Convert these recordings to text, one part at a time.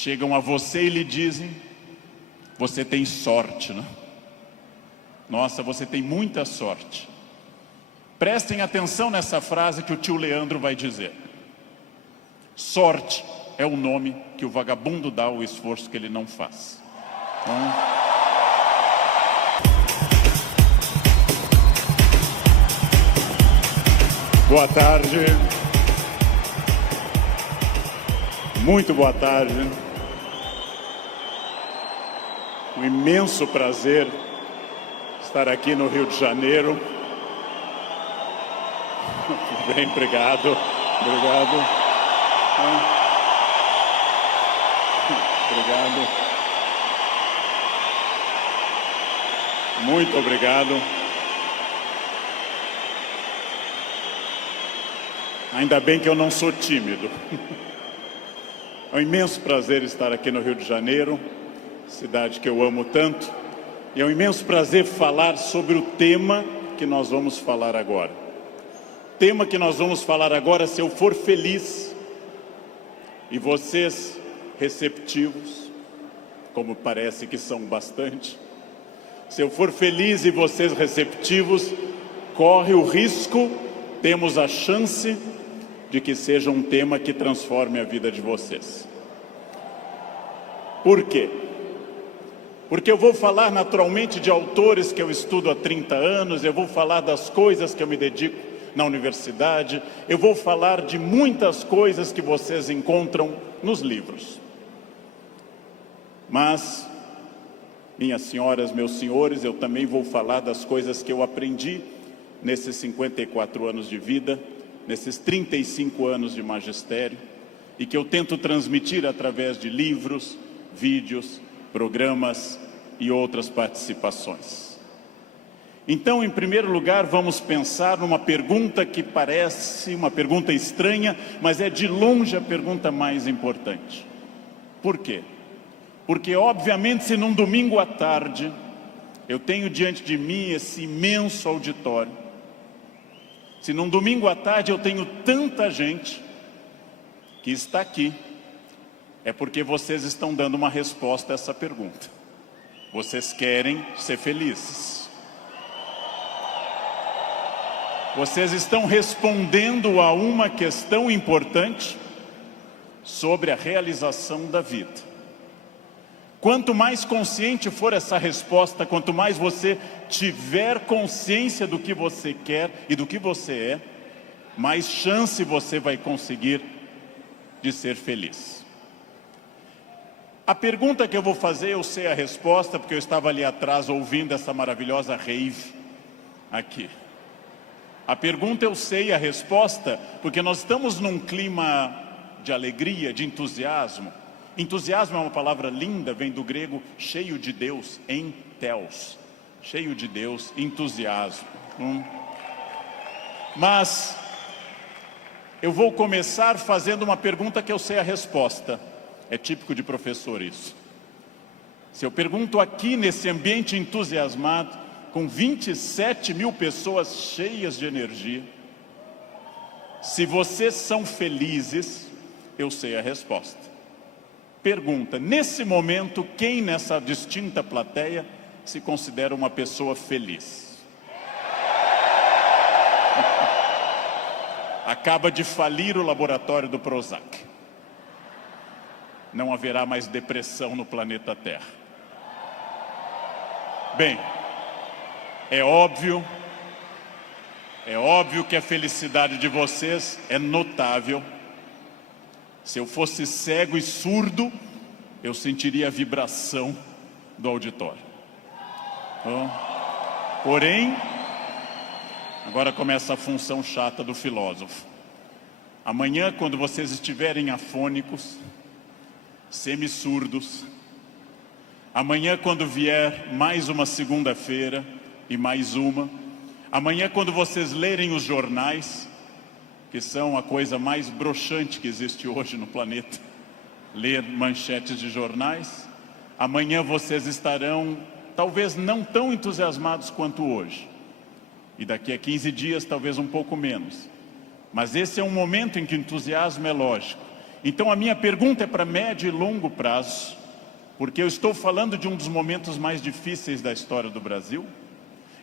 chegam a você e lhe dizem: você tem sorte, né? Nossa, você tem muita sorte. Prestem atenção nessa frase que o tio Leandro vai dizer. Sorte é o nome que o vagabundo dá ao esforço que ele não faz. Boa tarde. Muito boa tarde. Um imenso prazer estar aqui no Rio de Janeiro. Bem, obrigado. Obrigado. Obrigado. Muito obrigado. Ainda bem que eu não sou tímido. É um imenso prazer estar aqui no Rio de Janeiro, cidade que eu amo tanto. E é um imenso prazer falar sobre o tema que nós vamos falar agora. O tema que nós vamos falar agora: se eu for feliz, e vocês receptivos, como parece que são bastante, se eu for feliz e vocês receptivos, corre o risco, temos a chance de que seja um tema que transforme a vida de vocês. Por quê? Porque eu vou falar naturalmente de autores que eu estudo há 30 anos, eu vou falar das coisas que eu me dedico na universidade, eu vou falar de muitas coisas que vocês encontram nos livros. Mas, minhas senhoras, meus senhores, eu também vou falar das coisas que eu aprendi nesses 54 anos de vida, nesses 35 anos de magistério, e que eu tento transmitir através de livros, vídeos, programas e outras participações. Então, em primeiro lugar, vamos pensar numa pergunta que parece uma pergunta estranha, mas é de longe a pergunta mais importante. Por quê? Porque, obviamente, se num domingo à tarde eu tenho diante de mim esse imenso auditório, se num domingo à tarde eu tenho tanta gente que está aqui, é porque vocês estão dando uma resposta a essa pergunta. Vocês querem ser felizes. Vocês estão respondendo a uma questão importante sobre a realização da vida. Quanto mais consciente for essa resposta, quanto mais você tiver consciência do que você quer e do que você é, mais chance você vai conseguir de ser feliz. A pergunta que eu vou fazer, eu sei a resposta, porque eu estava ali atrás ouvindo essa maravilhosa rave aqui. A pergunta eu sei a resposta, porque nós estamos num clima de alegria, de entusiasmo. Entusiasmo é uma palavra linda, vem do grego cheio de Deus, entheos. Cheio de Deus, entusiasmo. Mas eu vou começar fazendo uma pergunta que eu sei a resposta. É típico de professor isso. Se eu pergunto aqui nesse ambiente entusiasmado, com 27 mil pessoas cheias de energia, se vocês são felizes, eu sei a resposta. Pergunta: nesse momento, quem nessa distinta plateia se considera uma pessoa feliz? Acaba de falir o laboratório do Prozac. Não haverá mais depressão no planeta Terra. Bem, é óbvio que a felicidade de vocês é notável. Se eu fosse cego e surdo, eu sentiria a vibração do auditório. Porém, agora começa a função chata do filósofo. Amanhã, quando vocês estiverem afônicos, semissurdos, amanhã, quando vier mais uma segunda-feira e mais uma, amanhã, quando vocês lerem os jornais, que são a coisa mais broxante que existe hoje no planeta, ler manchetes de jornais, amanhã vocês estarão talvez não tão entusiasmados quanto hoje, e daqui a 15 dias talvez um pouco menos, mas esse é um momento em que o entusiasmo é lógico, Então a minha pergunta é para médio e longo prazo, porque eu estou falando de um dos momentos mais difíceis da história do Brasil,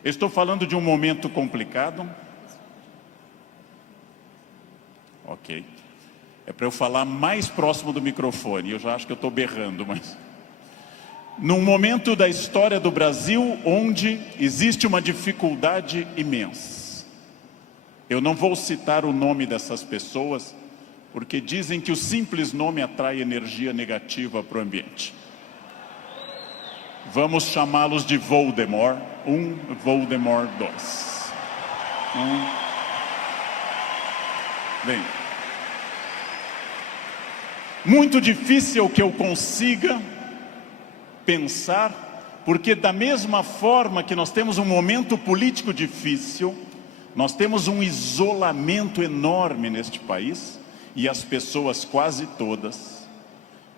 eu estou falando de um momento complicado. Ok. É para eu falar mais próximo do microfone, eu já acho que eu estou berrando, mas... Num momento da história do Brasil onde existe uma dificuldade imensa. Eu não vou citar o nome dessas pessoas, porque dizem que o simples nome atrai energia negativa para o ambiente. Vamos chamá-los de Voldemort 1, Voldemort 2. Bem, muito difícil que eu consiga pensar, porque da mesma forma que nós temos um momento político difícil, nós temos um isolamento enorme neste país, e as pessoas quase todas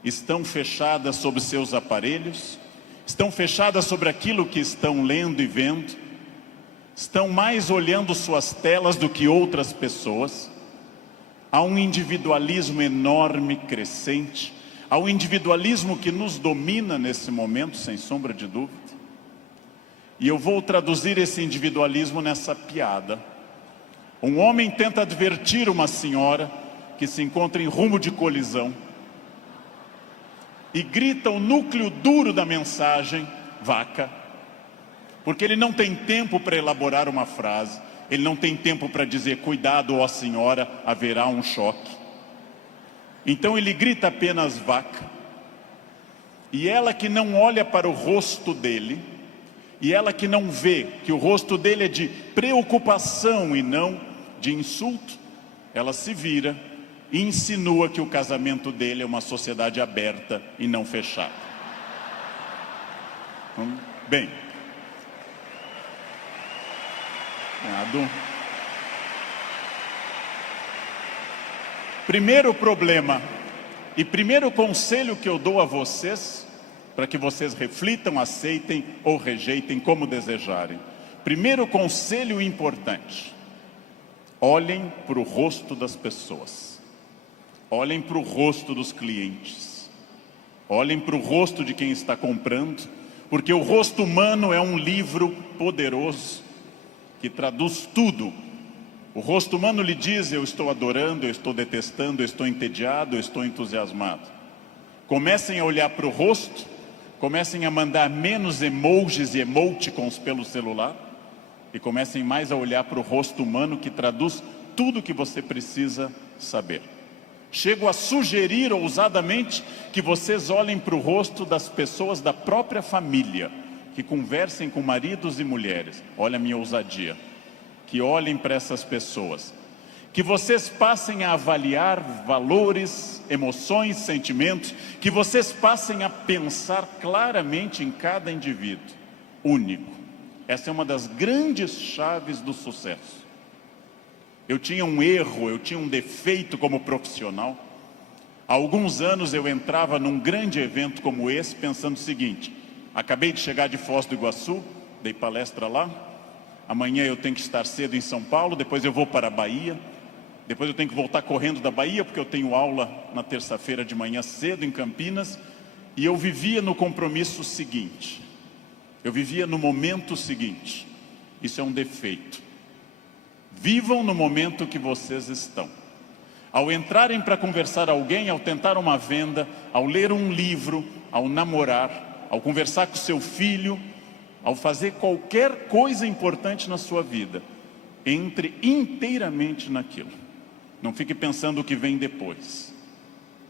estão fechadas sobre seus aparelhos, estão fechadas sobre aquilo que estão lendo e vendo, estão mais olhando suas telas do que outras pessoas. Há um individualismo enorme, crescente, há um individualismo que nos domina nesse momento, sem sombra de dúvida. E eu vou traduzir esse individualismo nessa piada. Um homem tenta advertir uma senhora que se encontra em rumo de colisão e grita o núcleo duro da mensagem, vaca, porque ele não tem tempo para elaborar uma frase, ele não tem tempo para dizer, cuidado, ó senhora, haverá um choque. Então ele grita apenas vaca, e ela que não olha para o rosto dele, e ela que não vê que o rosto dele é de preocupação e não de insulto, ela se vira e insinua que o casamento dele é uma sociedade aberta e não fechada. Bem, primeiro problema e primeiro conselho que eu dou a vocês, para que vocês reflitam, aceitem ou rejeitem como desejarem. Primeiro conselho importante: olhem para o rosto das pessoas. Olhem para o rosto dos clientes. Olhem para o rosto de quem está comprando, porque o rosto humano é um livro poderoso que traduz tudo. O rosto humano lhe diz, eu estou adorando, eu estou detestando, eu estou entediado, eu estou entusiasmado. Comecem a olhar para o rosto, comecem a mandar menos emojis e emoticons pelo celular e comecem mais a olhar para o rosto humano que traduz tudo o que você precisa saber. Chego a sugerir ousadamente que vocês olhem para o rosto das pessoas da própria família, que conversem com maridos e mulheres. Olha a minha ousadia. Que olhem para essas pessoas. Que vocês passem a avaliar valores, emoções, sentimentos. Que vocês passem a pensar claramente em cada indivíduo único. Essa é uma das grandes chaves do sucesso. Eu tinha um erro, eu tinha um defeito como profissional. Há alguns anos eu entrava num grande evento como esse pensando o seguinte: acabei de chegar de Foz do Iguaçu, dei palestra lá, amanhã eu tenho que estar cedo em São Paulo, depois eu vou para a Bahia, depois eu tenho que voltar correndo da Bahia porque eu tenho aula na terça-feira de manhã cedo em Campinas. E eu vivia no compromisso seguinte, eu vivia no momento seguinte. Isso é um defeito. Vivam no momento que vocês estão. Ao entrarem para conversar com alguém, ao tentar uma venda, ao ler um livro, ao namorar, ao conversar com seu filho, ao fazer qualquer coisa importante na sua vida, entre inteiramente naquilo. Não fique pensando o que vem depois.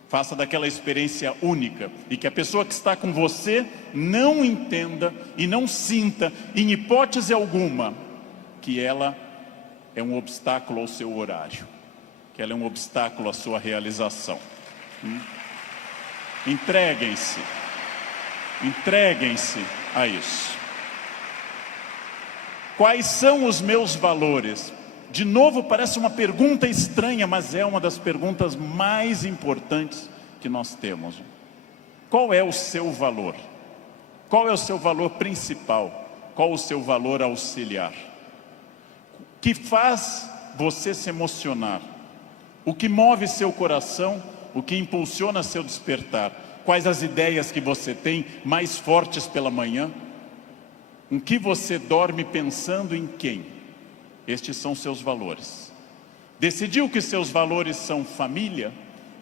Faça daquela experiência única e que a pessoa que está com você não entenda e não sinta, em hipótese alguma, que ela é um obstáculo ao seu horário, que ela é um obstáculo à sua realização. Entreguem-se a isso. Quais são os meus valores? De novo, parece uma pergunta estranha, mas é uma das perguntas mais importantes que nós temos. Qual é o seu valor? Qual é o seu valor principal? Qual o seu valor auxiliar? O que faz você se emocionar? O que move seu coração o que impulsiona seu despertar? Quais as ideias que você tem mais fortes pela manhã? Em que você dorme pensando em quem? Estes são seus valores. Decidiu que seus valores são família,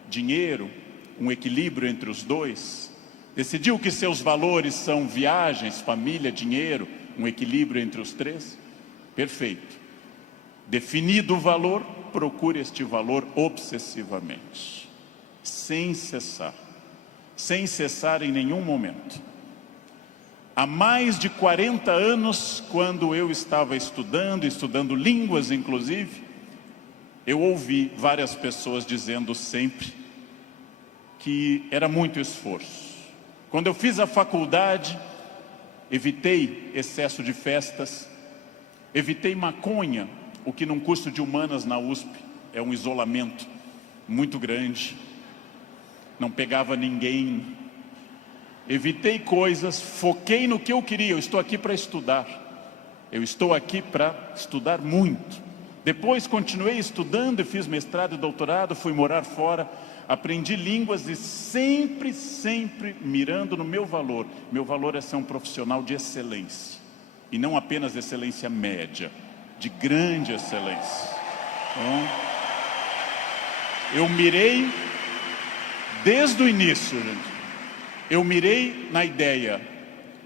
dinheiro, um equilíbrio entre os dois? Decidiu que seus valores são viagens, família, dinheiro, um equilíbrio entre os três? Perfeito. Definido o valor, procure este valor obsessivamente, sem cessar em nenhum momento. Há mais de 40 anos, quando eu estava estudando línguas inclusive, eu ouvi várias pessoas dizendo sempre que era muito esforço. Quando eu fiz a faculdade, evitei excesso de festas, evitei maconha, o que num curso de humanas na USP é um isolamento muito grande. Não pegava ninguém. Evitei coisas, foquei no que eu queria. Eu estou aqui para estudar. Eu estou aqui para estudar muito. Depois continuei estudando e fiz mestrado e doutorado, fui morar fora, aprendi línguas e sempre mirando no meu valor. Meu valor é ser um profissional de excelência. E não apenas excelência média, de grande excelência. Então, eu mirei desde o início, gente. Eu mirei na ideia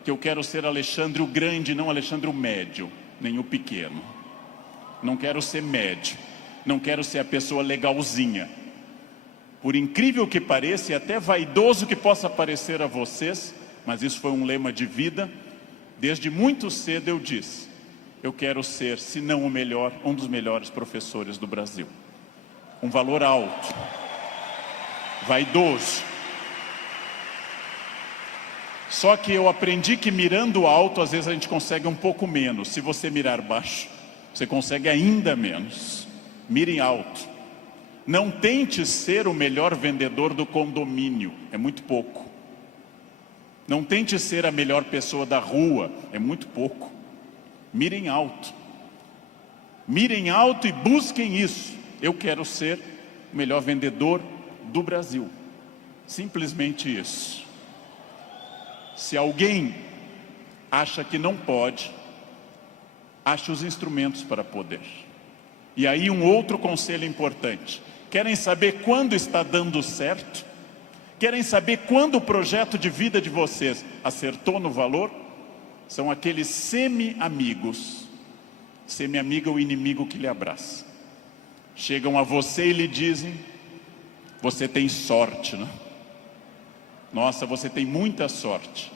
que eu quero ser Alexandre o Grande, não Alexandre o Médio, nem o pequeno. Não quero ser médio, não quero ser a pessoa legalzinha. Por incrível que pareça, e até vaidoso que possa parecer a vocês, mas isso foi um lema de vida. Desde muito cedo eu disse: eu quero ser, se não o melhor, um dos melhores professores do Brasil. Um valor alto, vaidoso. Só que eu aprendi que mirando alto, às vezes a gente consegue um pouco menos. Se você mirar baixo, você consegue ainda menos. Mire alto. Não tente ser o melhor vendedor do condomínio, é muito pouco. Não tente ser a melhor pessoa da rua, é muito pouco. Mirem alto. Mirem alto e busquem isso. Eu quero ser o melhor vendedor do Brasil. Simplesmente isso. Se alguém acha que não pode, ache os instrumentos para poder. E aí um outro conselho importante. Querem saber quando está dando certo? Querem saber quando o projeto de vida de vocês acertou no valor? São aqueles semi-amigos. Semi-amigo é o inimigo que lhe abraça. Chegam a você e lhe dizem: você tem sorte, não? Nossa, você tem muita sorte.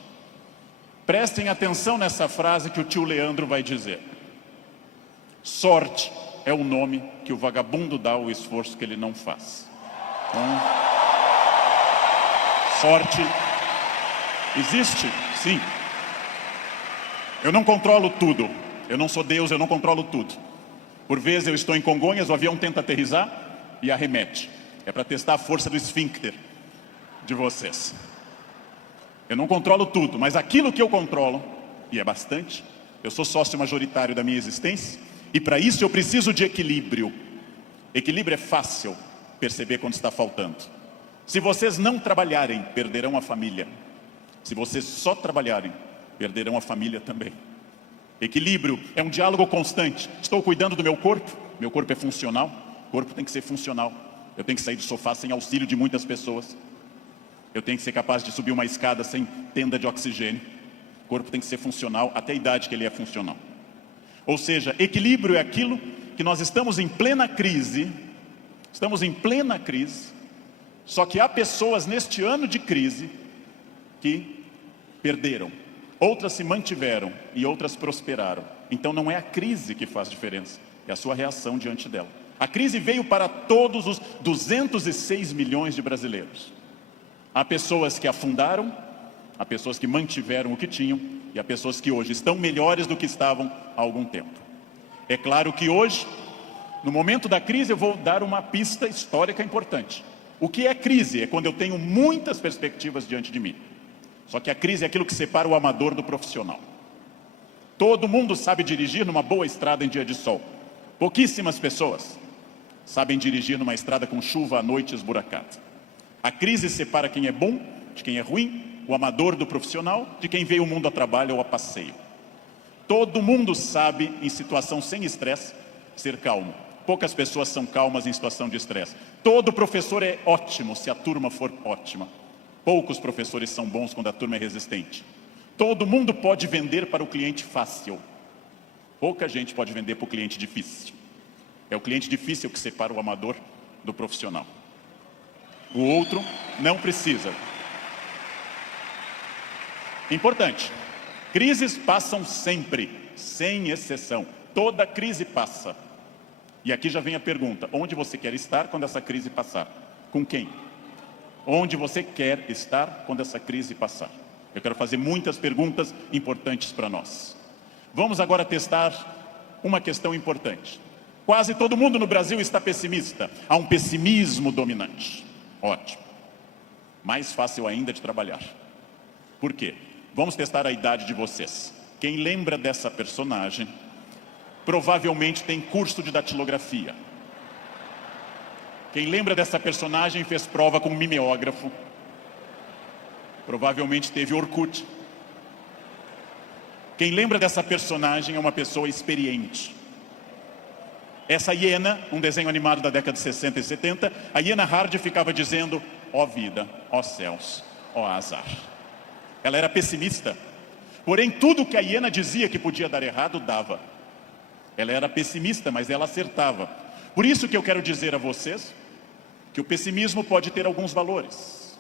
Prestem atenção nessa frase que o tio Leandro vai dizer. Sorte é o nome que o vagabundo dá ao esforço que ele não faz. Então, sorte existe? Sim. Eu não controlo tudo. Eu não sou Deus, eu não controlo tudo. Por vezes eu estou em Congonhas, o avião tenta aterrissar e arremete. É para testar a força do esfíncter de vocês. Eu não controlo tudo, mas aquilo que eu controlo, e é bastante, eu sou sócio majoritário da minha existência, e para isso eu preciso de equilíbrio. Equilíbrio é fácil perceber quando está faltando. Se vocês não trabalharem, perderão a família. Se vocês só trabalharem, perderão a família também. Equilíbrio é um diálogo constante. Estou cuidando do meu corpo é funcional, o corpo tem que ser funcional. Eu tenho que sair do sofá sem auxílio de muitas pessoas. Eu tenho que ser capaz de subir uma escada sem tenda de oxigênio. O corpo tem que ser funcional até a idade que ele é funcional. Ou seja, equilíbrio é aquilo que nós estamos em plena crise. Estamos em plena crise. Só que há pessoas neste ano de crise que perderam. Outras se mantiveram e outras prosperaram. Então não é a crise que faz diferença, é a sua reação diante dela. A crise veio para todos os 206 milhões de brasileiros. Há pessoas que afundaram, há pessoas que mantiveram o que tinham, e há pessoas que hoje estão melhores do que estavam há algum tempo. É claro que hoje, no momento da crise, eu vou dar uma pista histórica importante. O que é crise? É quando eu tenho muitas perspectivas diante de mim. Só que a crise é aquilo que separa o amador do profissional. Todo mundo sabe dirigir numa boa estrada em dia de sol. Pouquíssimas pessoas sabem dirigir numa estrada com chuva à noite esburacada. A crise separa quem é bom de quem é ruim, o amador do profissional, de quem veio ao mundo a trabalho ou a passeio. Todo mundo sabe, em situação sem estresse, ser calmo. Poucas pessoas são calmas em situação de estresse. Todo professor é ótimo se a turma for ótima. Poucos professores são bons quando a turma é resistente. Todo mundo pode vender para o cliente fácil. Pouca gente pode vender para o cliente difícil. É o cliente difícil que separa o amador do profissional. O outro não precisa. Importante. Crises passam sempre, sem exceção. Toda crise passa. E aqui já vem a pergunta: onde você quer estar quando essa crise passar? Com quem? Onde você quer estar quando essa crise passar? Eu quero fazer muitas perguntas importantes para nós. Vamos agora testar uma questão importante. Quase todo mundo no Brasil está pessimista. Há um pessimismo dominante. Ótimo. Mais fácil ainda de trabalhar. Por quê? Vamos testar a idade de vocês. Quem lembra dessa personagem, provavelmente tem curso de datilografia. Quem lembra dessa personagem fez prova com mimeógrafo. Provavelmente teve Orkut. Quem lembra dessa personagem é uma pessoa experiente. Essa hiena, um desenho animado da década de 60 e 70, a hiena Hard ficava dizendo: ó vida, ó céus, ó azar. Ela era pessimista, porém tudo que a hiena dizia que podia dar errado, dava. Ela era pessimista, mas ela acertava. Por isso que eu quero dizer a vocês que o pessimismo pode ter alguns valores.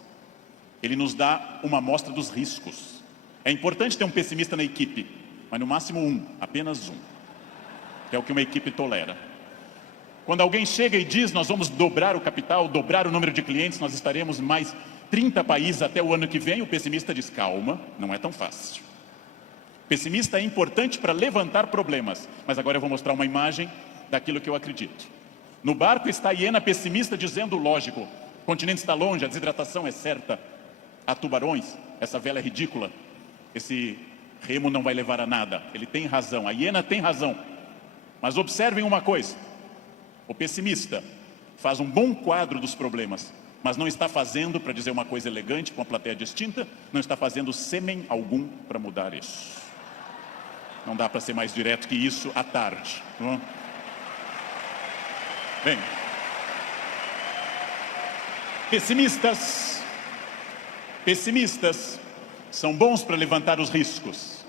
Ele nos dá uma amostra dos riscos. É importante ter um pessimista na equipe, mas no máximo um, apenas um, que é o que uma equipe tolera. Quando alguém chega e diz: nós vamos dobrar o capital, dobrar o número de clientes, nós estaremos mais 30 países até o ano que vem, o pessimista diz: calma, não é tão fácil. O pessimista é importante para levantar problemas, mas agora eu vou mostrar uma imagem daquilo que eu acredito. No barco está a hiena pessimista dizendo: lógico, o continente está longe, a desidratação é certa, há tubarões, essa vela é ridícula, esse remo não vai levar a nada. Ele tem razão, a hiena tem razão. Mas observem uma coisa: o pessimista faz um bom quadro dos problemas, mas não está fazendo, para dizer uma coisa elegante para uma plateia distinta, não está fazendo sêmen algum para mudar isso. Não dá para ser mais direto que isso à tarde, não é? Bem, pessimistas são bons para levantar os riscos.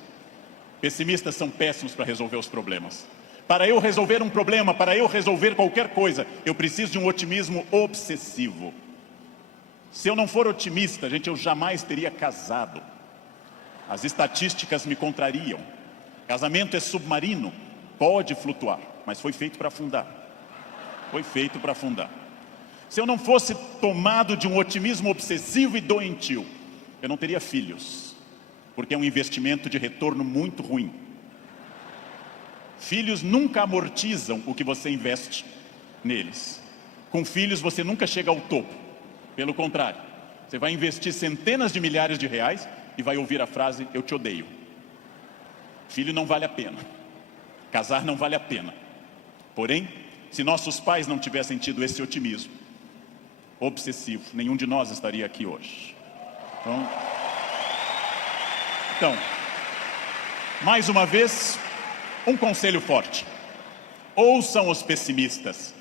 Pessimistas são péssimos para resolver os problemas. Para eu resolver um problema, para eu resolver qualquer coisa, eu preciso de um otimismo obsessivo. Se eu não for otimista, gente, eu jamais teria casado. As estatísticas me contrariam. Casamento é submarino, pode flutuar, mas foi feito para afundar. Foi feito para afundar. Se eu não fosse tomado de um otimismo obsessivo e doentio, eu não teria filhos, porque é um investimento de retorno muito ruim. Filhos nunca amortizam o que você investe neles. Com filhos você nunca chega ao topo. Pelo contrário, você vai investir centenas de milhares de reais e vai ouvir a frase: eu te odeio. Filho não vale a pena. Casar não vale a pena. Porém, se nossos pais não tivessem tido esse otimismo obsessivo, nenhum de nós estaria aqui hoje. Então, mais uma vez, um conselho forte: ouçam os pessimistas.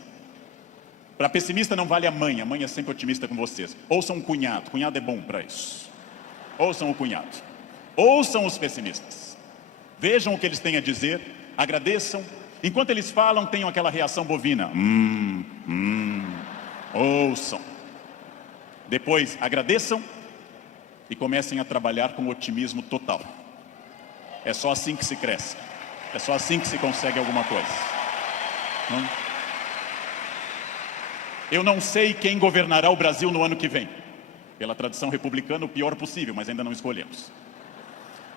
Para pessimista não vale a mãe é sempre otimista com vocês. Ouçam um cunhado, cunhado é bom para isso. Ouçam o cunhado. Ouçam os pessimistas. Vejam o que eles têm a dizer, agradeçam. Enquanto eles falam, tenham aquela reação bovina. Ouçam. Depois, agradeçam e comecem a trabalhar com otimismo total. É só assim que se cresce. É só assim que se consegue alguma coisa. Eu não sei quem governará o Brasil no ano que vem. Pela tradição republicana, o pior possível, mas ainda não escolhemos.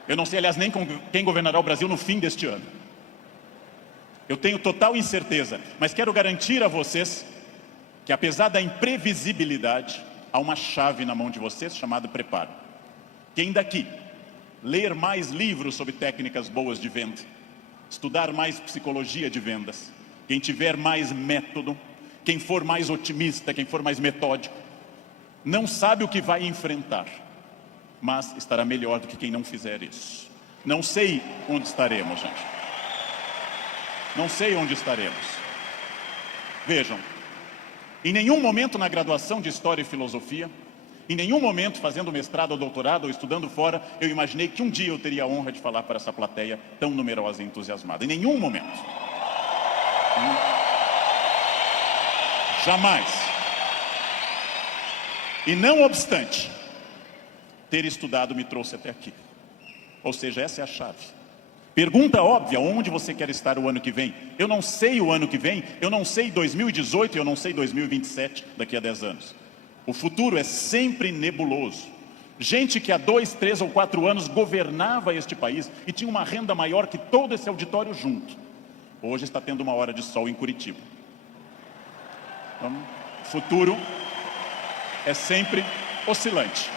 Eu não sei, aliás, nem quem governará o Brasil no fim deste ano. Eu tenho total incerteza, mas quero garantir a vocês que, apesar da imprevisibilidade, há uma chave na mão de vocês chamada preparo. Quem daqui ler mais livros sobre técnicas boas de venda, estudar mais psicologia de vendas, quem tiver mais método, quem for mais otimista, quem for mais metódico, não sabe o que vai enfrentar, mas estará melhor do que quem não fizer isso. Não sei onde estaremos, gente. Não sei onde estaremos. Vejam, em nenhum momento na graduação de História e Filosofia, em nenhum momento fazendo mestrado ou doutorado ou estudando fora, eu imaginei que um dia eu teria a honra de falar para essa plateia tão numerosa e entusiasmada. Em nenhum momento. Jamais. E não obstante, ter estudado me trouxe até aqui. Ou seja, essa é a chave. Pergunta óbvia, onde você quer estar o ano que vem? Eu não sei o ano que vem, eu não sei 2018 e eu não sei 2027 daqui a 10 anos. O futuro é sempre nebuloso. Gente que há 2, 3 ou 4 anos governava este país e tinha uma renda maior que todo esse auditório junto. Hoje está tendo uma hora de sol em Curitiba. Então, o futuro é sempre oscilante.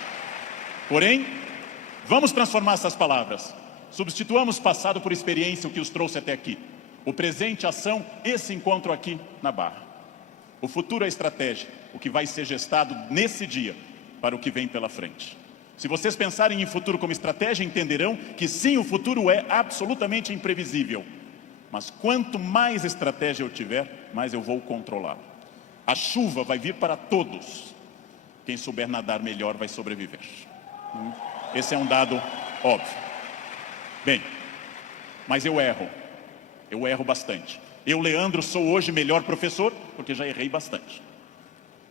Porém, vamos transformar essas palavras. Substituamos passado por experiência, o que os trouxe até aqui. O presente, ação, esse encontro aqui na Barra. O futuro é estratégia, o que vai ser gestado nesse dia para o que vem pela frente. Se vocês pensarem em futuro como estratégia, entenderão que sim, o futuro é absolutamente imprevisível. Mas quanto mais estratégia eu tiver, mais eu vou controlar. A chuva vai vir para todos. Quem souber nadar melhor vai sobreviver. Esse é um dado óbvio. Bem, mas eu erro bastante. Eu, Leandro, sou hoje melhor professor, porque já errei bastante.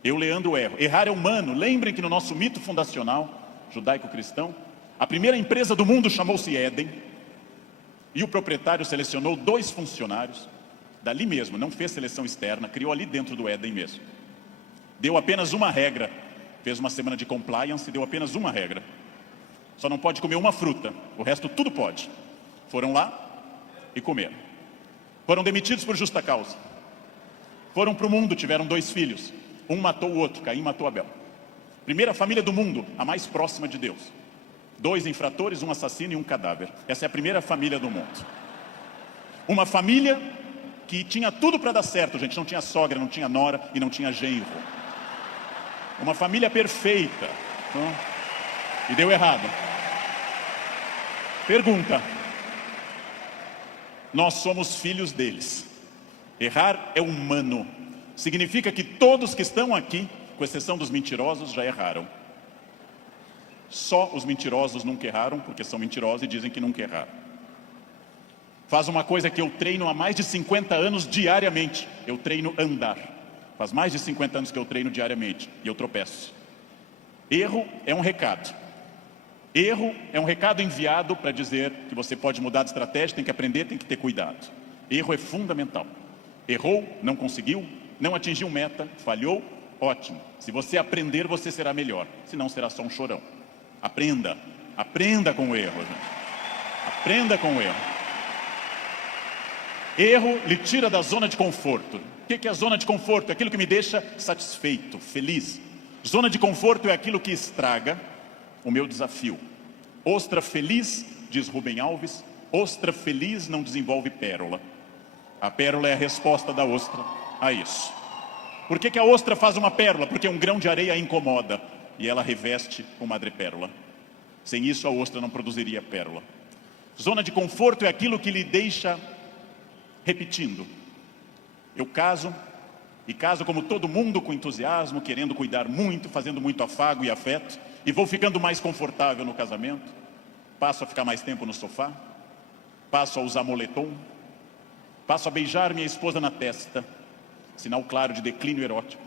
Eu, Leandro, erro. Errar é humano. Lembrem que no nosso mito fundacional, judaico-cristão, a primeira empresa do mundo chamou-se Éden, e o proprietário selecionou 2 funcionários, dali mesmo, não fez seleção externa, criou ali dentro do Éden mesmo. Deu apenas uma regra, fez uma semana de compliance e deu apenas uma regra. Só não pode comer uma fruta, o resto tudo pode. Foram lá e comeram. Foram demitidos por justa causa. Foram para o mundo, tiveram 2 filhos. Um matou o outro, Caim matou Abel. Primeira família do mundo, a mais próxima de Deus. 2 infratores, um assassino e um cadáver. Essa é a primeira família do mundo. Uma família que tinha tudo para dar certo, gente. Não tinha sogra, não tinha nora e não tinha genro. Uma família perfeita. E deu errado. Pergunta. Nós somos filhos deles. Errar é humano. Significa que todos que estão aqui, com exceção dos mentirosos, já erraram. Só os mentirosos nunca erraram, porque são mentirosos e dizem que nunca erraram. Faz uma coisa que eu treino há mais de 50 anos diariamente. Eu treino andar. Faz mais de 50 anos que eu treino diariamente e eu tropeço. Erro é um recado. Erro é um recado enviado para dizer que você pode mudar de estratégia, tem que aprender, tem que ter cuidado. Erro é fundamental. Errou, não conseguiu, não atingiu meta, falhou, ótimo. Se você aprender, você será melhor. Senão será só um chorão. Aprenda. Aprenda com o erro, gente. Aprenda com o erro. Erro lhe tira da zona de conforto. O que é a zona de conforto? É aquilo que me deixa satisfeito, feliz. Zona de conforto é aquilo que estraga o meu desafio. Ostra feliz, diz Rubem Alves, ostra feliz não desenvolve pérola. A pérola é a resposta da ostra a isso. Por que a ostra faz uma pérola? Porque um grão de areia a incomoda e ela reveste uma madrepérola. Sem isso a ostra não produziria pérola. Zona de conforto é aquilo que lhe deixa repetindo. Eu caso, e caso como todo mundo com entusiasmo, querendo cuidar muito, fazendo muito afago e afeto, e vou ficando mais confortável no casamento, passo a ficar mais tempo no sofá, passo a usar moletom, passo a beijar minha esposa na testa, sinal claro de declínio erótico.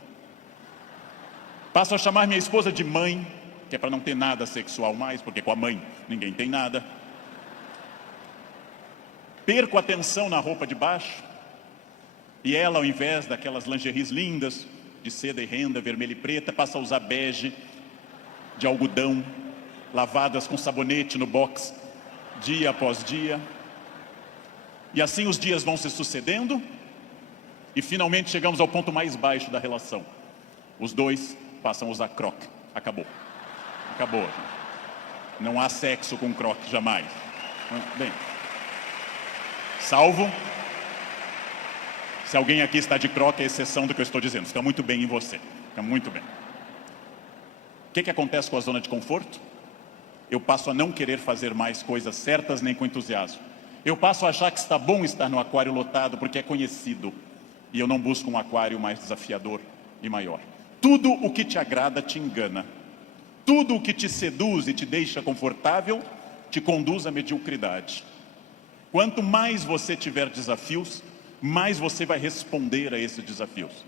Passo a chamar minha esposa de mãe, que é para não ter nada sexual mais, porque com a mãe ninguém tem nada. Perco a atenção na roupa de baixo, e ela, ao invés daquelas lingeries lindas, de seda e renda, vermelha e preta, passa a usar bege, de algodão, lavadas com sabonete no box, dia após dia. E assim os dias vão se sucedendo, e finalmente chegamos ao ponto mais baixo da relação. Os 2 passam a usar croque. Acabou. Acabou, gente. Não há sexo com croque, jamais. Bem, salvo se alguém aqui está de croque, é exceção do que eu estou dizendo. Fica muito bem em você. Fica muito bem. que acontece com a zona de conforto? Eu passo a não querer fazer mais coisas certas nem com entusiasmo. Eu passo a achar que está bom estar no aquário lotado porque é conhecido. E eu não busco um aquário mais desafiador e maior. Tudo o que te agrada te engana. Tudo o que te seduz e te deixa confortável te conduz à mediocridade. Quanto mais você tiver desafios, mais você vai responder a esses desafios.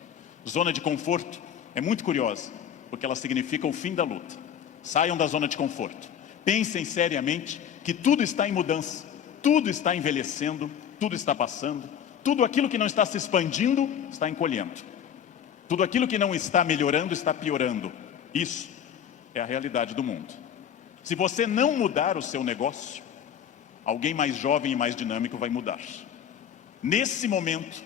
Zona de conforto é muito curiosa, porque ela significa o fim da luta. Saiam da zona de conforto. Pensem seriamente que tudo está em mudança, tudo está envelhecendo, tudo está passando, tudo aquilo que não está se expandindo está encolhendo. Tudo aquilo que não está melhorando está piorando. Isso é a realidade do mundo. Se você não mudar o seu negócio, alguém mais jovem e mais dinâmico vai mudar. Nesse momento,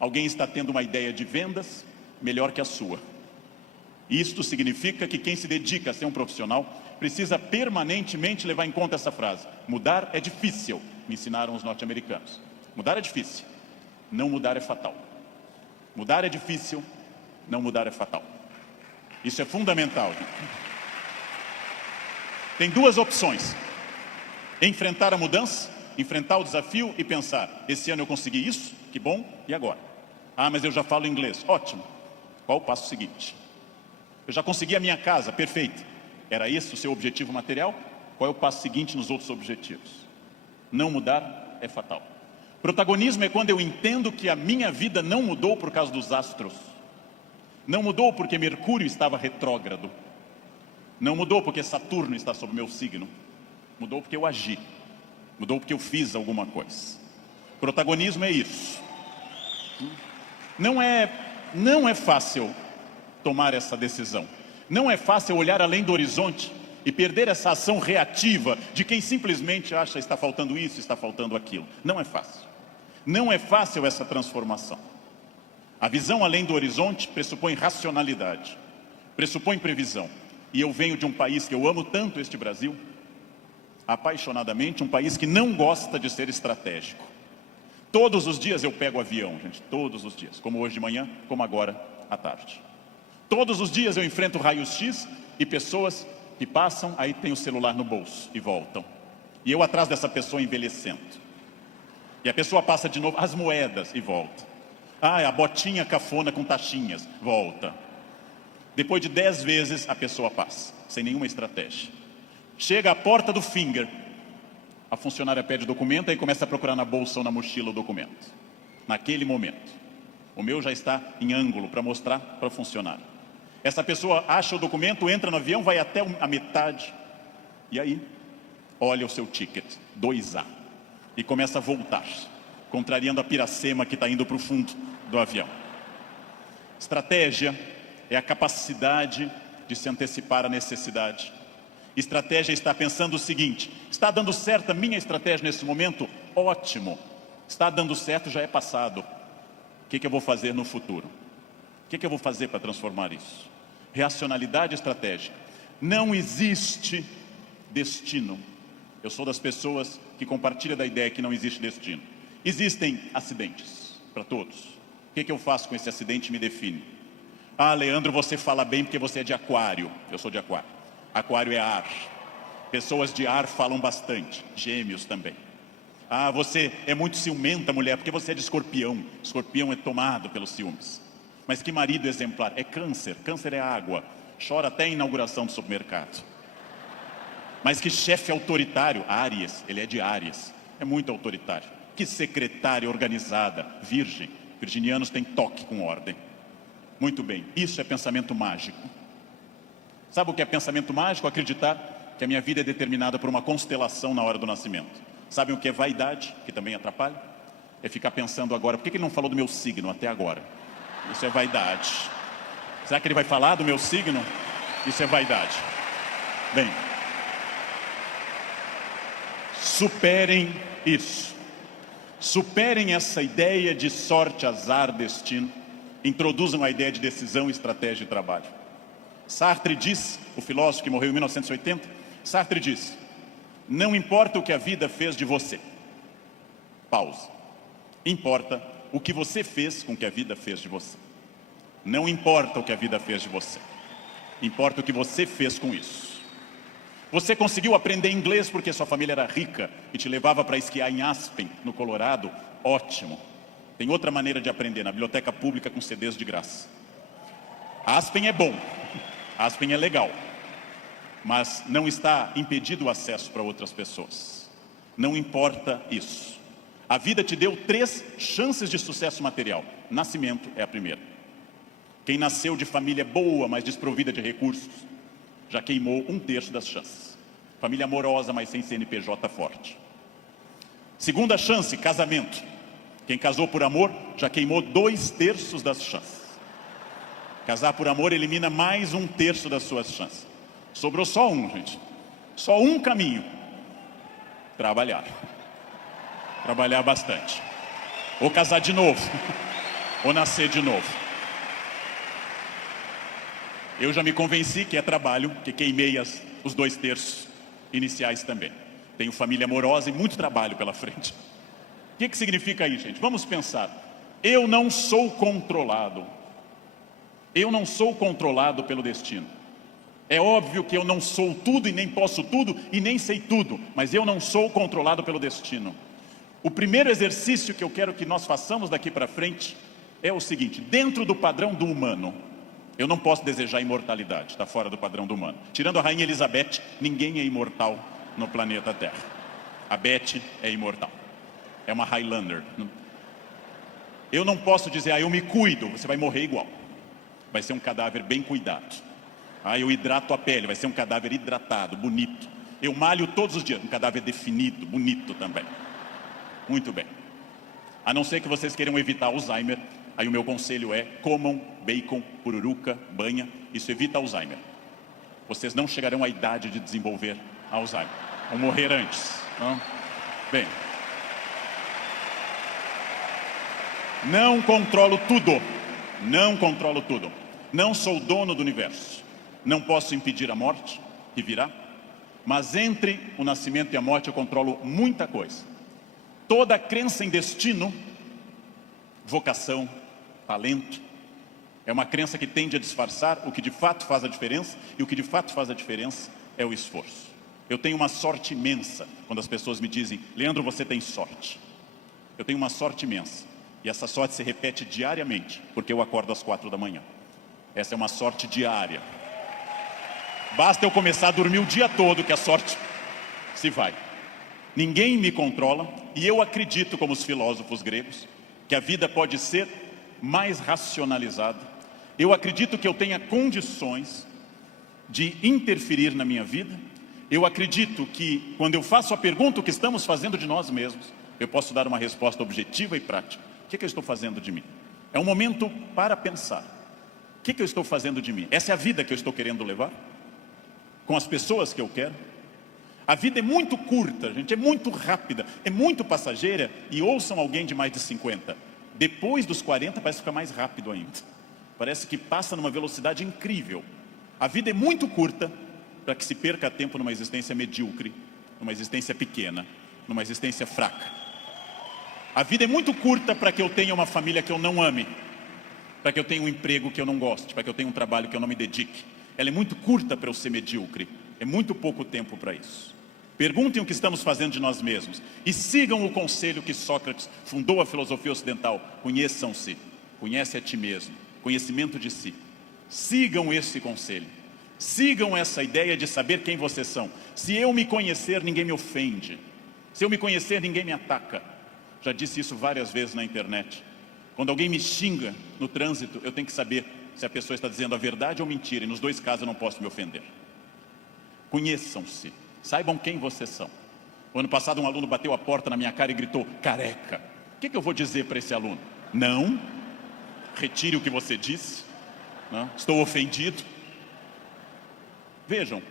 alguém está tendo uma ideia de vendas melhor que a sua. Isto significa que quem se dedica a ser um profissional precisa permanentemente levar em conta essa frase. Mudar é difícil, me ensinaram os norte-americanos. Mudar é difícil, não mudar é fatal. Mudar é difícil, não mudar é fatal. Isso é fundamental. Tem duas opções: enfrentar a mudança, enfrentar o desafio e pensar, esse ano eu consegui isso, que bom, e agora? Ah, mas eu já falo inglês, ótimo. Qual o passo seguinte? Eu já consegui a minha casa, perfeito. Era esse o seu objetivo material? Qual é o passo seguinte nos outros objetivos? Não mudar é fatal. Protagonismo é quando eu entendo que a minha vida não mudou por causa dos astros. Não mudou porque Mercúrio estava retrógrado. Não mudou porque Saturno está sob meu signo. Mudou porque eu agi. Mudou porque eu fiz alguma coisa. Protagonismo é isso. Não é fácil tomar essa decisão. Não é fácil olhar além do horizonte e perder essa ação reativa de quem simplesmente acha está faltando isso, está faltando aquilo. Não é fácil. Não é fácil essa transformação. A visão além do horizonte pressupõe racionalidade, pressupõe previsão. E eu venho de um país que eu amo tanto, este Brasil, apaixonadamente, um país que não gosta de ser estratégico. Todos os dias eu pego avião, gente, todos os dias, como hoje de manhã, como agora à tarde. Todos os dias eu enfrento raios-x e pessoas que passam, aí tem o celular no bolso e voltam. E eu atrás dessa pessoa envelhecendo. E a pessoa passa de novo, as moedas, e volta. Ah, a botinha cafona com taxinhas, volta. Depois de 10 vezes a pessoa passa, sem nenhuma estratégia. Chega à porta do Finger, a funcionária pede o documento e começa a procurar na bolsa ou na mochila o documento. Naquele momento. O meu já está em ângulo para mostrar para o funcionário. Essa pessoa acha o documento, entra no avião, vai até a metade. E aí, olha o seu ticket, 2A. E começa a voltar, contrariando a piracema que está indo para o fundo do avião. Estratégia é a capacidade de se antecipar à necessidade. Estratégia é estar pensando o seguinte: está dando certo a minha estratégia nesse momento? Ótimo. Está dando certo, já é passado. O que eu vou fazer no futuro? O que eu vou fazer para transformar isso? Racionalidade e estratégia. Não existe destino. Eu sou das pessoas que compartilham da ideia que não existe destino. Existem acidentes para todos. O que eu faço com esse acidente me define. Ah, Leandro, você fala bem porque você é de aquário. Eu sou de aquário. Aquário é ar. Pessoas de ar falam bastante. Gêmeos também. Ah, você é muito ciumenta, mulher, porque você é de escorpião. Escorpião é tomado pelos ciúmes. Mas que marido exemplar? É câncer. Câncer é água. Chora até a inauguração do supermercado. Mas que chefe autoritário? Áries. Ele é de Áries. É muito autoritário. Que secretária organizada. Virgem. Virginianos têm toque com ordem. Muito bem. Isso é pensamento mágico. Sabe o que é pensamento mágico? Acreditar que a minha vida é determinada por uma constelação na hora do nascimento. Sabem o que é vaidade? Que também atrapalha? É ficar pensando agora, por que ele não falou do meu signo até agora? Isso é vaidade. Será que ele vai falar do meu signo? Isso é vaidade. Bem, superem isso. Superem essa ideia de sorte, azar, destino. Introduzam a ideia de decisão, estratégia e trabalho. Sartre diz, o filósofo que morreu em 1980, Sartre diz: não importa o que a vida fez de você. Pausa. Importa o que você fez com que a vida fez de você. Não importa o que a vida fez de você. Importa o que você fez com isso. Você conseguiu aprender inglês porque sua família era rica e te levava para esquiar em Aspen, no Colorado? Ótimo. Tem outra maneira de aprender, na biblioteca pública com CDs de graça. Aspen é bom, Aspen é legal, mas não está impedido o acesso para outras pessoas. Não importa isso. A vida te deu 3 chances de sucesso material. Nascimento é a primeira. Quem nasceu de família boa, mas desprovida de recursos, já queimou 1/3 das chances. Família amorosa, mas sem CNPJ forte. Segunda chance, casamento. Quem casou por amor, já queimou 2/3 das chances. Casar por amor elimina mais 1/3 das suas chances. Sobrou só um, gente. Só um caminho. Trabalhar. Trabalhar bastante. Ou casar de novo. Ou nascer de novo. Eu já me convenci que é trabalho, que queimei os 2/3 iniciais também. Tenho família amorosa e muito trabalho pela frente. O que significa isso, gente? Vamos pensar. Eu não sou controlado. Eu não sou controlado pelo destino. É óbvio que eu não sou tudo e nem posso tudo e nem sei tudo, mas eu não sou controlado pelo destino. O primeiro exercício que eu quero que nós façamos daqui para frente é o seguinte: dentro do padrão do humano, eu não posso desejar imortalidade, está fora do padrão do humano. Tirando a rainha Elizabeth, ninguém é imortal no planeta Terra. A Beth é imortal, é uma Highlander. Eu não posso dizer, eu me cuido, você vai morrer igual. Vai ser um cadáver bem cuidado. Eu hidrato a pele, vai ser um cadáver hidratado, bonito. Eu malho todos os dias, um cadáver definido, bonito também. Muito bem. A não ser que vocês queiram evitar Alzheimer, aí o meu conselho é: comam bacon, pururuca, banha. Isso evita Alzheimer. Vocês não chegarão à idade de desenvolver Alzheimer. Vão morrer antes. Não? Bem. Não controlo tudo. Não controlo tudo. Não sou dono do universo. Não posso impedir a morte, que virá. Mas entre o nascimento e a morte eu controlo muita coisa. Toda crença em destino, vocação, talento, é uma crença que tende a disfarçar o que de fato faz a diferença. E o que de fato faz a diferença é o esforço. Eu tenho uma sorte imensa quando as pessoas me dizem: Leandro, você tem sorte. Eu tenho uma sorte imensa. E essa sorte se repete diariamente, porque eu acordo às 4 da manhã. Essa é uma sorte diária. Basta eu começar a dormir o dia todo que a sorte se vai. Ninguém me controla e eu acredito, como os filósofos gregos, que a vida pode ser mais racionalizada. Eu acredito que eu tenha condições de interferir na minha vida. Eu acredito que quando eu faço a pergunta o que estamos fazendo de nós mesmos, eu posso dar uma resposta objetiva e prática. O que eu estou fazendo de mim? É um momento para pensar. O que eu estou fazendo de mim? Essa é a vida que eu estou querendo levar? Com as pessoas que eu quero? A vida é muito curta, gente, é muito rápida, é muito passageira. E ouçam alguém de mais de 50. Depois dos 40 parece ficar mais rápido ainda. Parece que passa numa velocidade incrível. A vida é muito curta para que se perca tempo numa existência medíocre, numa existência pequena, numa existência fraca. A vida é muito curta para que eu tenha uma família que eu não ame, para que eu tenha um emprego que eu não goste, para que eu tenha um trabalho que eu não me dedique. Ela é muito curta para eu ser medíocre. É muito pouco tempo para isso. Perguntem o que estamos fazendo de nós mesmos e sigam o conselho que Sócrates fundou a filosofia ocidental: conheçam-se, conhece a ti mesmo, conhecimento de si. Sigam esse conselho, sigam essa ideia de saber quem vocês são. Se eu me conhecer, ninguém me ofende. Se eu me conhecer, ninguém me ataca. Já disse isso várias vezes na internet. Quando alguém me xinga no trânsito, eu tenho que saber se a pessoa está dizendo a verdade ou mentira, e nos dois casos eu não posso me ofender. Conheçam-se, saibam quem vocês são. O ano passado um aluno bateu a porta na minha cara e gritou: careca. O que eu vou dizer para esse aluno? Não, retire o que você disse, não, estou ofendido. Vejam,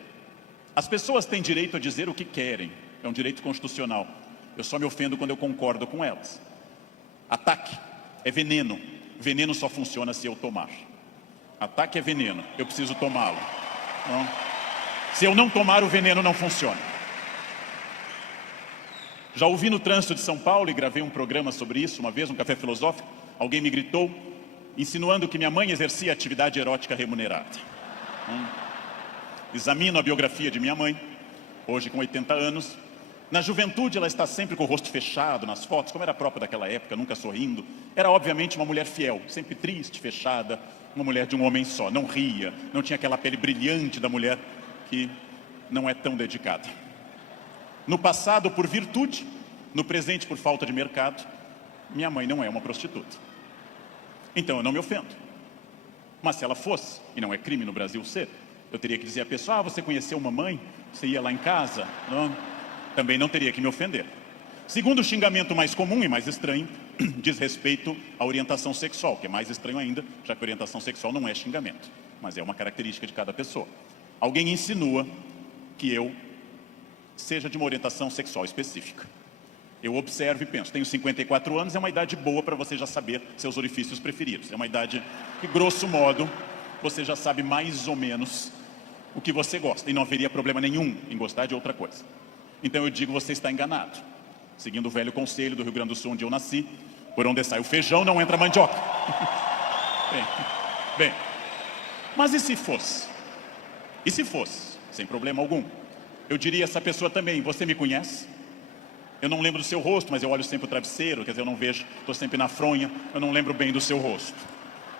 as pessoas têm direito a dizer o que querem, é um direito constitucional. Eu só me ofendo quando eu concordo com elas. Ataque é veneno, veneno só funciona se eu tomar. Ataque é veneno, eu preciso tomá-lo. Se eu não tomar, o veneno não funciona. Já ouvi no trânsito de São Paulo e gravei um programa sobre isso uma vez, um café filosófico. Alguém me gritou, insinuando que minha mãe exercia atividade erótica remunerada. examino a biografia de minha mãe, hoje com 80 anos. Na juventude ela está sempre com o rosto fechado nas fotos, como era próprio daquela época, nunca sorrindo. Era obviamente uma mulher fiel, sempre triste, fechada, uma mulher de um homem só, não ria, não tinha aquela pele brilhante da mulher que não é tão dedicada. No passado por virtude, no presente por falta de mercado, minha mãe não é uma prostituta. Então eu não me ofendo. Mas se ela fosse, e não é crime no Brasil ser, eu teria que dizer à pessoa, você conheceu uma mãe? Você ia lá em casa? Não, também não teria que me ofender. Segundo o xingamento mais comum e mais estranho, diz respeito à orientação sexual, que é mais estranho ainda, já que orientação sexual não é xingamento, mas é uma característica de cada pessoa. Alguém insinua que eu seja de uma orientação sexual específica. Eu observo e penso, tenho 54 anos, é uma idade boa para você já saber seus orifícios preferidos. É uma idade que, grosso modo, você já sabe mais ou menos o que você gosta. E não haveria problema nenhum em gostar de outra coisa. Então eu digo, você está enganado. Seguindo o velho conselho do Rio Grande do Sul, onde eu nasci, por onde sai o feijão, não entra a mandioca. Bem, mas e se fosse? E se fosse? Sem problema algum. Eu diria a essa pessoa também, você me conhece? Eu não lembro do seu rosto, mas eu olho sempre o travesseiro, quer dizer, eu não vejo, estou sempre na fronha, eu não lembro bem do seu rosto.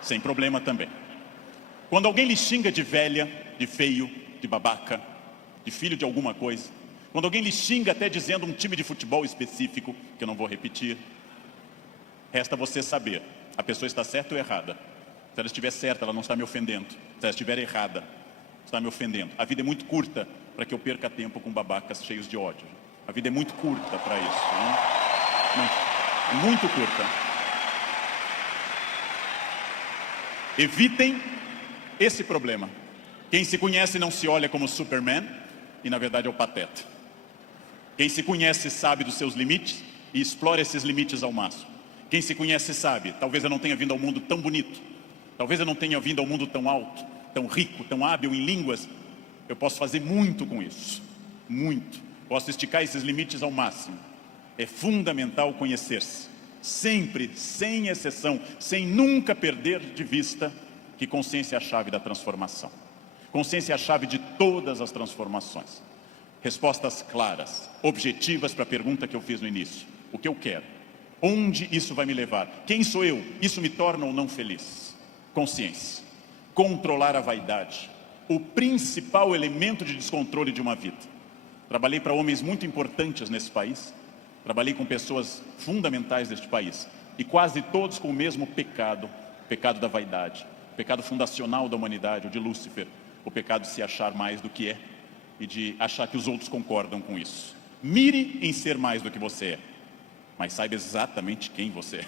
Sem problema também. Quando alguém lhe xinga de velha, de feio, de babaca, de filho de alguma coisa, quando alguém lhe xinga até dizendo um time de futebol específico, que eu não vou repetir, resta você saber, a pessoa está certa ou errada. Se ela estiver certa, ela não está me ofendendo. Se ela estiver errada, está me ofendendo. A vida é muito curta para que eu perca tempo com babacas cheios de ódio. A vida é muito curta para isso. Não, é muito curta. Evitem esse problema. Quem se conhece não se olha como Superman e na verdade é o pateta. Quem se conhece sabe dos seus limites e explora esses limites ao máximo. Quem se conhece sabe, talvez eu não tenha vindo ao mundo tão bonito, talvez eu não tenha vindo ao mundo tão alto, tão rico, tão hábil em línguas. Eu posso fazer muito com isso, muito. Posso esticar esses limites ao máximo. É fundamental conhecer-se, sempre, sem exceção, sem nunca perder de vista que consciência é a chave da transformação. Consciência é a chave de todas as transformações. Respostas claras, objetivas para a pergunta que eu fiz no início. O que eu quero? Onde isso vai me levar? Quem sou eu? Isso me torna ou não feliz? Consciência. Controlar a vaidade. O principal elemento de descontrole de uma vida. Trabalhei para homens muito importantes nesse país. Trabalhei com pessoas fundamentais deste país. E quase todos com o mesmo pecado. O pecado da vaidade. O pecado fundacional da humanidade, o de Lúcifer. O pecado de se achar mais do que é. E de achar que os outros concordam com isso. Mire em ser mais do que você é. Mas saiba exatamente quem você é.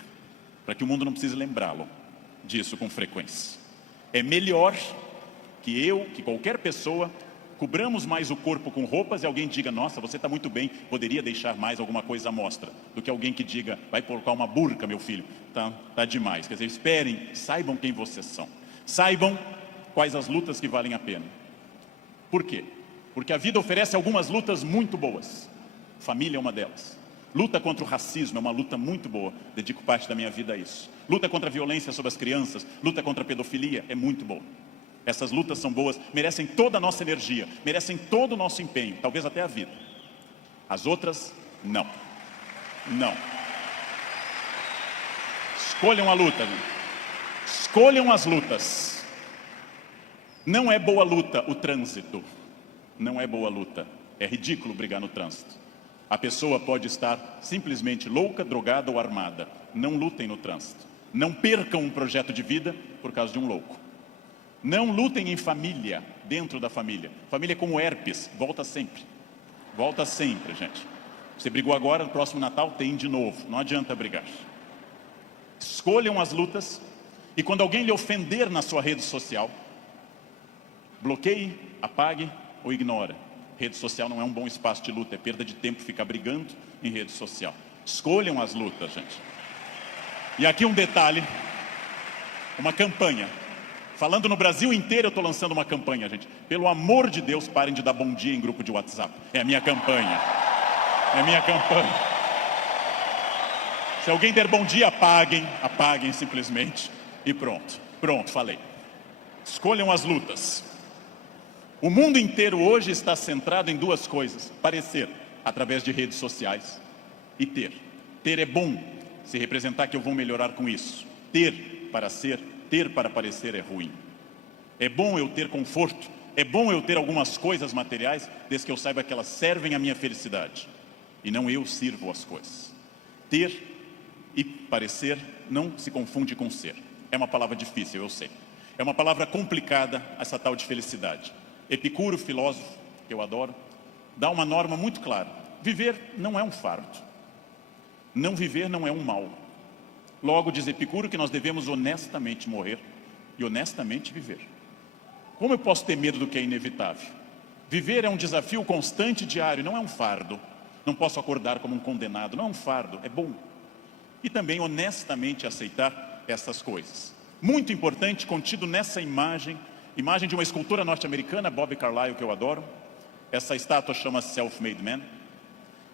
Para que o mundo não precise lembrá-lo disso com frequência. É melhor que eu, que qualquer pessoa, cobramos mais o corpo com roupas e alguém diga, nossa, você está muito bem, poderia deixar mais alguma coisa à mostra, do que alguém que diga, vai colocar uma burca, meu filho, tá demais. Quer dizer, esperem, saibam quem vocês são. Saibam quais as lutas que valem a pena. Por quê? Porque a vida oferece algumas lutas muito boas. Família é uma delas. Luta contra o racismo é uma luta muito boa, dedico parte da minha vida a isso. Luta contra a violência sobre as crianças, luta contra a pedofilia é muito boa. Essas lutas são boas, merecem toda a nossa energia, merecem todo o nosso empenho, talvez até a vida. As outras, não. Não. Escolham a luta. Escolham as lutas. Não é boa luta o trânsito. Não é boa luta. É ridículo brigar no trânsito. A pessoa pode estar simplesmente louca, drogada ou armada. Não lutem no trânsito. Não percam um projeto de vida por causa de um louco. Não lutem em família, dentro da família. Família é como herpes, volta sempre. Volta sempre, gente. Você brigou agora, no próximo Natal tem de novo. Não adianta brigar. Escolham as lutas e quando alguém lhe ofender na sua rede social, bloqueie, apague ou ignore. Rede social não é um bom espaço de luta, é perda de tempo ficar brigando em rede social. Escolham as lutas, gente. E aqui um detalhe, uma campanha. Falando no Brasil inteiro, eu estou lançando uma campanha, gente. Pelo amor de Deus, parem de dar bom dia em grupo de WhatsApp. É a minha campanha. É a minha campanha. Se alguém der bom dia, apaguem simplesmente. E pronto. Pronto, falei. Escolham as lutas. O mundo inteiro hoje está centrado em duas coisas: parecer, através de redes sociais, e ter. Ter é bom, se representar que eu vou melhorar com isso. Ter para ser, ter para parecer é ruim. É bom eu ter conforto, é bom eu ter algumas coisas materiais, desde que eu saiba que elas servem à minha felicidade, e não eu sirvo as coisas. Ter e parecer não se confunde com ser. É uma palavra difícil, eu sei. É uma palavra complicada, essa tal de felicidade. Epicuro, filósofo, que eu adoro, dá uma norma muito clara: viver não é um fardo, não viver não é um mal. Logo, diz Epicuro que nós devemos honestamente morrer e honestamente viver. Como eu posso ter medo do que é inevitável? Viver é um desafio constante, diário, não é um fardo. Não posso acordar como um condenado, não é um fardo, é bom. E também honestamente aceitar essas coisas. Muito importante, contido nessa imagem de uma escultura norte-americana, Bob Carlyle, que eu adoro. Essa estátua chama Self-Made Man.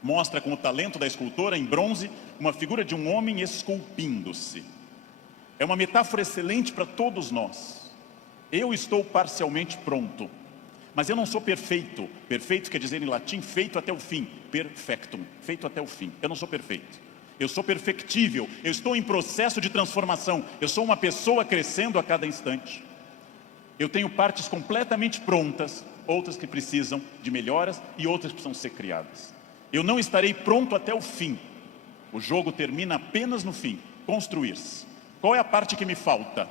Mostra com o talento da escultora, em bronze, uma figura de um homem esculpindo-se. É uma metáfora excelente para todos nós. Eu estou parcialmente pronto, mas eu não sou perfeito. Perfeito quer dizer em latim feito até o fim. Perfectum, feito até o fim. Eu não sou perfeito. Eu sou perfectível. Eu estou em processo de transformação. Eu sou uma pessoa crescendo a cada instante. Eu tenho partes completamente prontas, outras que precisam de melhoras e outras que precisam ser criadas. Eu não estarei pronto até o fim. O jogo termina apenas no fim. Construir-se. Qual é a parte que me falta?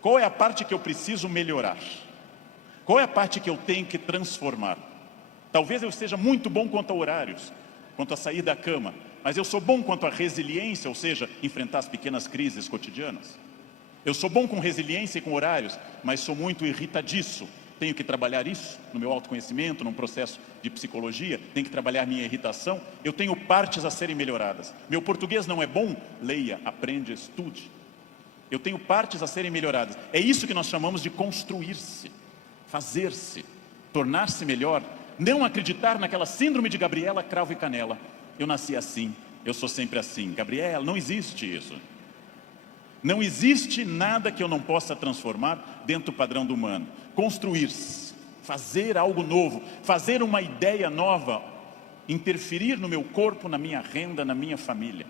Qual é a parte que eu preciso melhorar? Qual é a parte que eu tenho que transformar? Talvez eu seja muito bom quanto a horários, quanto a sair da cama, mas eu sou bom quanto a resiliência, ou seja, enfrentar as pequenas crises cotidianas. Eu sou bom com resiliência e com horários, mas sou muito irritadiço. Tenho que trabalhar isso no meu autoconhecimento, num processo de psicologia, tenho que trabalhar minha irritação. Eu tenho partes a serem melhoradas. Meu português não é bom? Leia, aprende, estude. Eu tenho partes a serem melhoradas. É isso que nós chamamos de construir-se, fazer-se, tornar-se melhor. Não acreditar naquela síndrome de Gabriela, cravo e canela. Eu nasci assim, eu sou sempre assim. Gabriela, não existe isso. Não existe nada que eu não possa transformar dentro do padrão do humano. Construir-se, fazer algo novo, fazer uma ideia nova, interferir no meu corpo, na minha renda, na minha família.